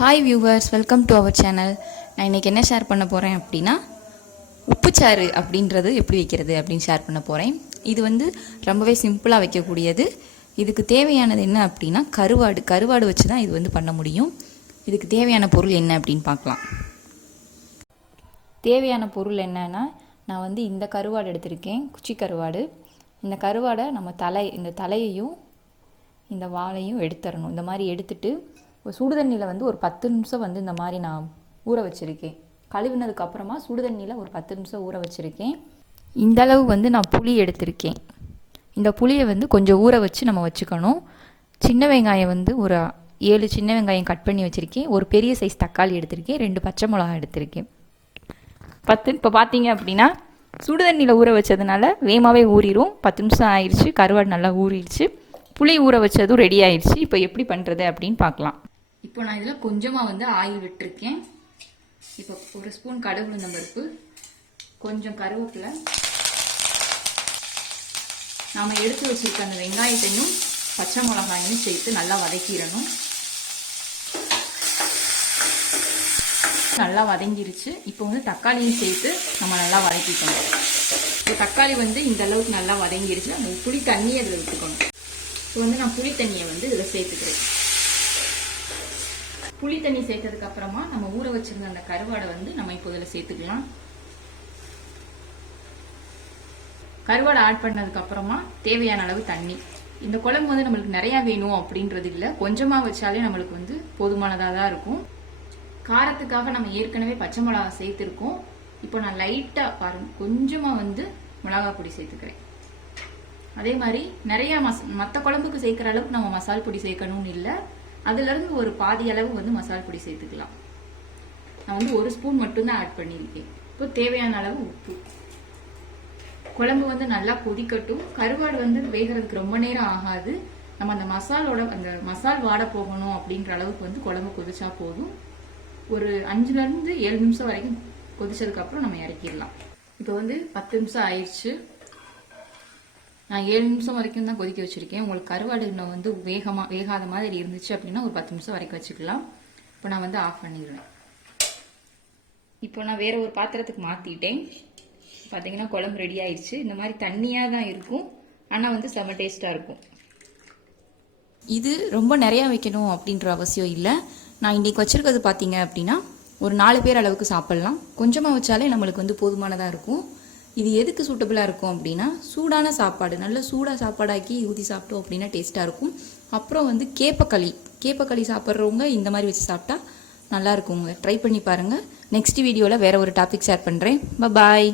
Hi viewers, welcome to our channel. நான் இன்றைக்கி என்ன ஷேர் பண்ண போகிறேன் அப்படின்னா, உப்பு சாறு அப்படின்றது எப்படி வைக்கிறது அப்படின்னு ஷேர் பண்ண போகிறேன். இது வந்து ரொம்பவே சிம்பிளாக வைக்கக்கூடியது. இதுக்கு தேவையானது என்ன அப்படின்னா கருவாடு வச்சு தான் இது வந்து பண்ண முடியும். இதுக்கு தேவையான பொருள் என்ன அப்படின்னு பார்க்கலாம். தேவையான பொருள் என்னன்னா, நான் வந்து இந்த கருவாடு எடுத்திருக்கேன், குச்சி கருவாடு. இந்த கருவாடை நம்ம இந்த தலையையும் இந்த வாலையும் எடுத்துடணும். இந்த மாதிரி எடுத்துட்டு சுடுதண்ணியில் வந்து ஒரு 10 நிமிஷம் வந்து இந்த மாதிரி நான் ஊற வச்சுருக்கேன். கழுவினதுக்கப்புறமா சுடுதண்ணியில் ஒரு 10 நிமிஷம் ஊற வச்சுருக்கேன். இந்த அளவு வந்து நான் புளி எடுத்திருக்கேன். இந்த புளியை வந்து கொஞ்சம் ஊற வச்சு நம்ம வச்சுக்கணும். சின்ன வெங்காயம் வந்து ஒரு 7 சின்ன வெங்காயம் கட் பண்ணி வச்சுருக்கேன். ஒரு பெரிய சைஸ் தக்காளி எடுத்திருக்கேன். 2 பச்சை மிளகா எடுத்திருக்கேன். இப்போ பார்த்தீங்க அப்படின்னா சுடுதண்ணியில் ஊற வச்சதுனால வேகமாகவே ஊறிடும். 10 நிமிஷம் ஆயிடுச்சு. கருவாடு நல்லா ஊறிடுச்சு. புளி ஊற வச்சதும் ரெடி ஆயிடுச்சு. இப்போ எப்படி பண்ணுறது அப்படின்னு பார்க்கலாம். இப்போ நான் இதில் கொஞ்சமாக வந்து ஆயில் விட்டுருக்கேன். இப்போ ஒரு ஸ்பூன் கடுகு உளுந்தம் பருப்பு, கொஞ்சம் கருவேப்பிலை, நாம் எடுத்து வச்சுருக்க அந்த வெங்காயத்தையும் பச்சை மிளகாயையும் சேர்த்து நல்லா வதக்கிடணும். நல்லா வதங்கிருச்சு. இப்போ வந்து தக்காளியும் சேர்த்து நம்ம நல்லா வதக்கிக்கணும். இப்போ தக்காளி வந்து இந்த அளவுக்கு நல்லா வதங்கிருச்சு. அந்த புளி தண்ணியை அதில் விட்டுக்கணும். இப்போ வந்து நான் புளி தண்ணியை வந்து இதில் சேர்த்துக்கிறேன். புளி தண்ணி சேர்த்ததுக்கு அப்புறமா நம்ம ஊற வச்சிருந்த அந்த கருவாடை வந்து நம்ம இப்போ இதில் சேர்த்துக்கலாம். கருவாடை ஆட் பண்ணதுக்கு அப்புறமா தேவையான அளவு தண்ணி. இந்த குழம்பு வந்து நம்மளுக்கு நிறைய வேணும் அப்படின்றது இல்லை, கொஞ்சமா வச்சாலே நம்மளுக்கு வந்து போதுமானதாக தான் இருக்கும். காரத்துக்காக நம்ம ஏற்கனவே பச்சை மிளகா சேர்த்துருக்கோம். இப்போ நான் லைட்டா பாருங்க கொஞ்சமா வந்து மிளகா பொடி சேர்த்துக்கிறேன். அதே மாதிரி நிறைய மற்ற குழம்புக்கு சேர்க்குற அளவுக்கு நம்ம மசால் பொடி சேர்க்கணும்னு இல்லை, அதுலேருந்து ஒரு பாதி அளவு வந்து மசால் பொடி சேர்த்துக்கலாம். நான் வந்து 1 ஸ்பூன் மட்டும்தான் ஆட் பண்ணியிருக்கேன். இப்போ தேவையான அளவு உப்பு. குழம்பு வந்து நல்லா கொதிக்கட்டும். கருவாடு வந்து வேகிறதுக்கு ரொம்ப நேரம் ஆகாது. நம்ம அந்த மசால் வாடை போகணும் அப்படின்ற அளவுக்கு வந்து குழம்பு கொதிச்சா போதும். ஒரு 5லேருந்து 7 நிமிஷம் வரைக்கும் கொதிச்சதுக்கப்புறம் நம்ம இறக்கிடலாம். இப்போ வந்து 10 நிமிஷம் ஆயிடுச்சு. நான் 7 நிமிஷம் வரைக்கும் தான் கொதிக்க வச்சிருக்கேன். உங்களுக்கு கருவாடு இன்னும் வந்து வேகாத மாதிரி இருந்துச்சு அப்படின்னா ஒரு 10 நிமிஷம் வரைக்கும் வச்சுக்கலாம். இப்போ நான் வந்து ஆஃப் பண்ணிடுவேன். இப்போ நான் வேற ஒரு பாத்திரத்துக்கு மாற்றிட்டேன். பார்த்தீங்கன்னா குழம்பு ரெடி ஆயிடுச்சு. இந்த மாதிரி தண்ணியாக தான் இருக்கும், ஆனால் வந்து செம்ம டேஸ்ட்டாக இருக்கும். இது ரொம்ப நிறையா வைக்கணும் அப்படின்ற அவசியம் இல்லை. நான் இன்றைக்கி வச்சுருக்கிறது பார்த்தீங்க அப்படின்னா ஒரு 4 பேர் அளவுக்கு சாப்பிட்லாம். கொஞ்சமாக வச்சாலே நம்மளுக்கு வந்து போதுமானதாக இருக்கும். இது எதுக்கு சூட்டபிளாக இருக்கும் அப்படின்னா, சூடான சாப்பாடு நல்ல சூடாக சாப்பாடாக்கி ஊற்றி சாப்பிட்டோம் அப்படின்னா டேஸ்ட்டாக இருக்கும். அப்புறம் வந்து கேப்பக்களி சாப்பிட்றவங்க இந்த மாதிரி வச்சு சாப்பிட்டா நல்லா இருக்குங்க. ட்ரை பண்ணி பாருங்கள். நெக்ஸ்ட் வீடியோவில் வேறு ஒரு டாபிக் ஷேர் பண்ணுறேன். பாய்.